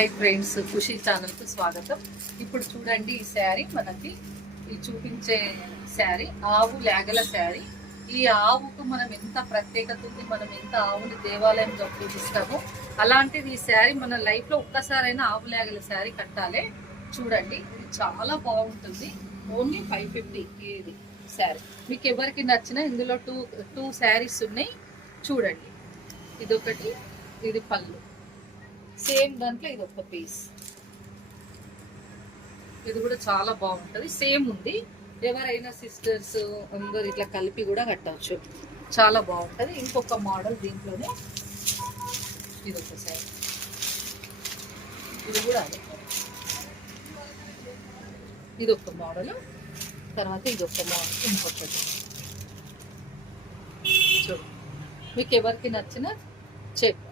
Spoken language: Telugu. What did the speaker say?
హాయ్ ఫ్రెండ్స్, ఖుషి ఛానల్కి స్వాగతం. ఇప్పుడు చూడండి, ఈ శారీ మనకి ఈ చూపించే శారీ ఆవు లేగల శారీ. ఈ ఆవుకు మనం ఎంత ప్రత్యేకత ఉంది, మనం ఎంత ఆవుని దేవాలయంలో పూజిస్తామో అలాంటిది ఈ శారీ మన లైఫ్లో ఒక్కసారైనా ఆవు లేగల శారీ కట్టాలి. చూడండి, ఇది చాలా బాగుంటుంది. ఓన్లీ 550 ఇది శారీ. మీకు ఎవరికి నచ్చినా ఇందులో టూ శారీస్ ఉన్నాయి. చూడండి, ఇదొకటి, ఇది పళ్ళు. సేమ్ దాంట్లో ఇది ఒక పీస్. ఇది కూడా చాలా బాగుంటుంది. సేమ్ ఉంది. ఎవరైనా సిస్టర్స్ అందరు ఇట్లా కలిపి కూడా కట్టవచ్చు. చాలా బాగుంటుంది. ఇంకొక మోడల్ దీంట్లోనే ఇది ఒక సైడ్. ఇది కూడా అదే. ఇది ఒక మోడల్. తర్వాత ఇది ఒక మోడల్, ఇంకొకటి. చూడు, మీకు ఎవరికి నచ్చినా చెప్పు.